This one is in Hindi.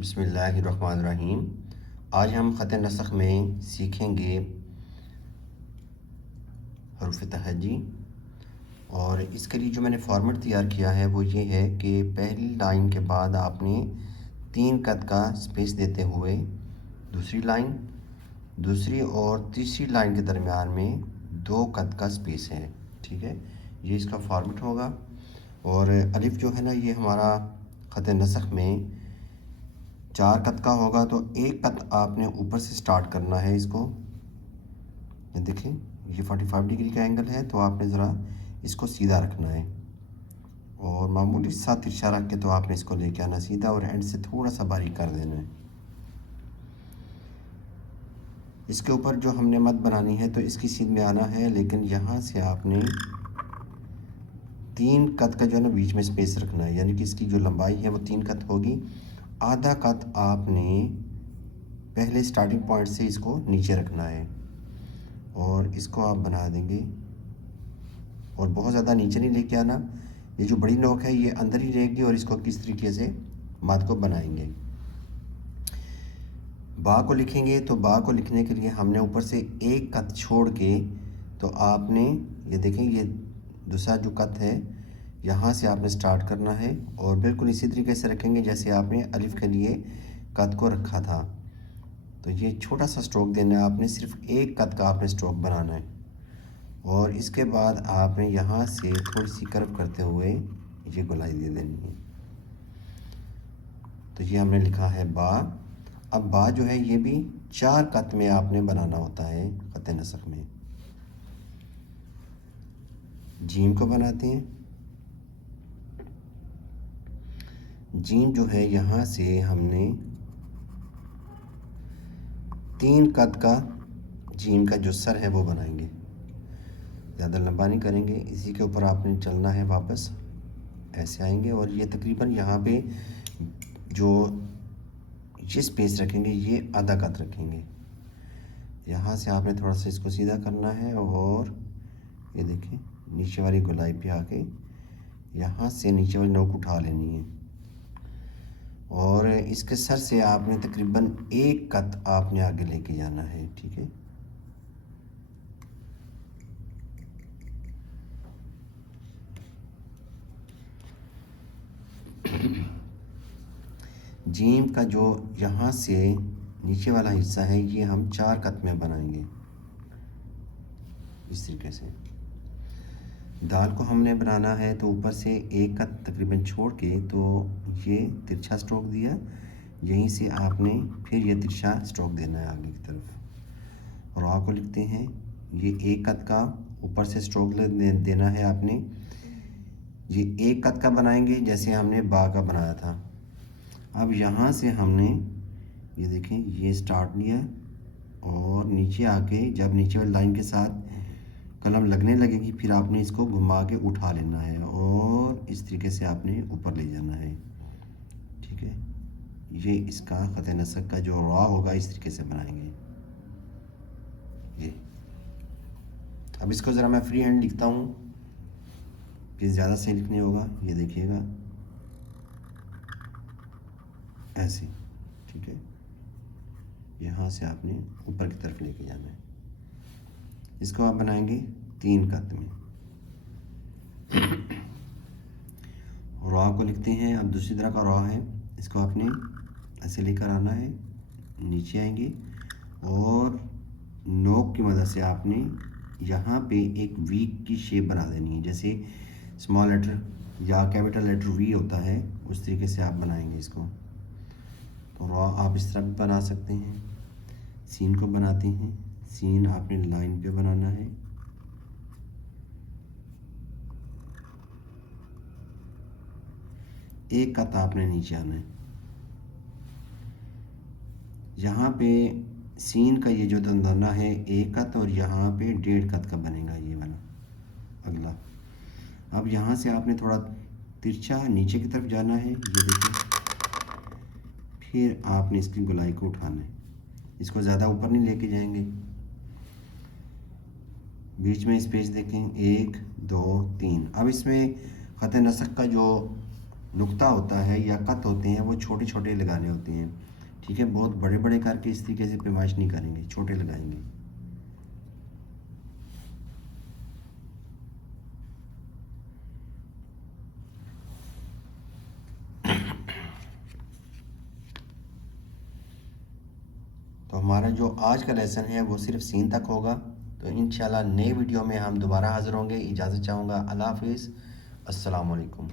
बिस्मिल्लाहिर्रहमानिर्रहीम। आज हम ख़त नस्ख़ में सीखेंगे हरूफ तहज्जी। और इसके लिए जो मैंने फॉर्मेट तैयार किया है वो ये है कि पहली लाइन के बाद आपने 3 कद का स्पेस देते हुए दूसरी लाइन, दूसरी और तीसरी लाइन के दरमियान में 2 कद का स्पेस है। ठीक है, ये इसका फॉर्मेट होगा। और अलिफ जो है ना, ये हमारा ख़त नस्ख़ में 4 कद का होगा, तो 1 कद आपने ऊपर से स्टार्ट करना है। इसको ये देखें, ये 45 डिग्री का एंगल है, तो आपने ज़रा इसको सीधा रखना है और मामूली सा तिरछा रख के तो आपने इसको लेके आना सीधा और एंड से थोड़ा सा बारीक कर देना है। इसके ऊपर जो हमने मद बनानी है तो इसकी सीध में आना है, लेकिन यहाँ से आपने 3 कद का जो है ना बीच में स्पेस रखना है, यानी कि इसकी जो लंबाई है वो 3 कद होगी। आधा कद आपने पहले स्टार्टिंग पॉइंट से इसको नीचे रखना है और इसको आप बना देंगे। और बहुत ज़्यादा नीचे नहीं लेके आना, ये जो बड़ी नोक है ये अंदर ही रहेगी और इसको किस तरीके से मद को बनाएंगे। बा को लिखेंगे तो बा को लिखने के लिए हमने ऊपर से 1 कद छोड़ के, तो आपने ये देखें, ये दूसरा जो कद है यहाँ से आपने स्टार्ट करना है और बिल्कुल इसी तरीके से रखेंगे जैसे आपने अलिफ के लिए कद को रखा था। तो ये छोटा सा स्ट्रोक देना है आपने, सिर्फ 1 कद का आपने स्ट्रोक बनाना है। और इसके बाद आपने यहाँ से थोड़ी सी कर्व करते हुए ये गोलाई दे देनी है। तो ये हमने लिखा है बा। अब बा जो है ये भी 4 कद में आपने बनाना होता है ख़त नस्ख़ में। जीम को बनाते हैं। जीम जो है यहाँ से हमने 3 कद का जीम का जो सर है वो बनाएंगे, ज़्यादा लंबा नहीं करेंगे। इसी के ऊपर आपने चलना है, वापस ऐसे आएंगे और ये तकरीबन यहाँ पे जो ये स्पेस रखेंगे ये आधा कद रखेंगे। यहाँ से आपने थोड़ा सा इसको सीधा करना है और ये देखें नीचे वाली गोलाई पे आके यहाँ से नीचे वाली नोक उठा लेनी है और इसके सर से आपने तकरीबन 1 कद आपने आगे लेके जाना है। ठीक है, जीम का जो यहाँ से नीचे वाला हिस्सा है ये हम 4 कद में बनाएंगे इस तरीके से। दाल को हमने बनाना है तो ऊपर से 1 कद तकरीबन छोड़ के, तो ये तिरछा स्ट्रोक दिया, यहीं से आपने फिर ये तिरछा स्ट्रोक देना है आगे की तरफ। और आ को लिखते हैं, ये 1 कद का ऊपर से स्ट्रोक देना है आपने। ये 1 कद का बनाएंगे जैसे हमने बा का बनाया था। अब यहाँ से हमने ये देखें ये स्टार्ट लिया और नीचे आके जब नीचे वाली लाइन के साथ कलम लगने लगेगी फिर आपने इसको घुमा के उठा लेना है और इस तरीके से आपने ऊपर ले जाना है। ठीक है, ये इसका ख़त नस्ख़ का जो रा होगा इस तरीके से बनाएंगे ये। अब इसको ज़रा मैं फ्री हैंड लिखता हूँ कि ज़्यादा सही लिखने होगा। ये देखिएगा ऐसे। ठीक है, यहाँ से आपने ऊपर की तरफ लेके जाना है। इसको आप बनाएंगे 3 कद में। रॉ को लिखते हैं। अब दूसरी तरह का रॉ है, इसको आपने ऐसे लेकर आना है, नीचे आएंगे और नोक की मदद से आपने यहाँ पे एक वी की शेप बना देनी है, जैसे स्मॉल लेटर या कैपिटल लेटर वी होता है उस तरीके से आप बनाएंगे इसको। तो रॉ आप इस तरह भी बना सकते हैं। सीन को बनाते हैं, सीन आपने लाइन पे बनाना है। एक कद आपने नीचे आना है। यहाँ पे सीन का ये जो दंदाना है 1 कद और यहाँ पे 1.5 कद का बनेगा ये वाला अगला। अब यहाँ से आपने थोड़ा तिरछा नीचे की तरफ जाना है, ये देखिए, फिर आपने इसकी गोलाई को उठाना है। इसको ज़्यादा ऊपर नहीं लेके जाएंगे। बीच में स्पेस देखें 1 2 3। अब इसमें ख़त नस्ख़ का जो नुक्ता होता है या कत होते हैं वो छोटे छोटे लगाने होते हैं, ठीक है। बहुत बड़े बड़े करके इस तरीके से पैमाइश नहीं करेंगे, छोटे लगाएंगे। तो हमारा जो आज का लेसन है वो सिर्फ सीन तक होगा। तो इंशाल्लाह नए वीडियो में हम दोबारा हाज़िर होंगे। इजाज़त चाहूँगा। अल्लाह हाफिज़। अस्सलाम वालेकुम।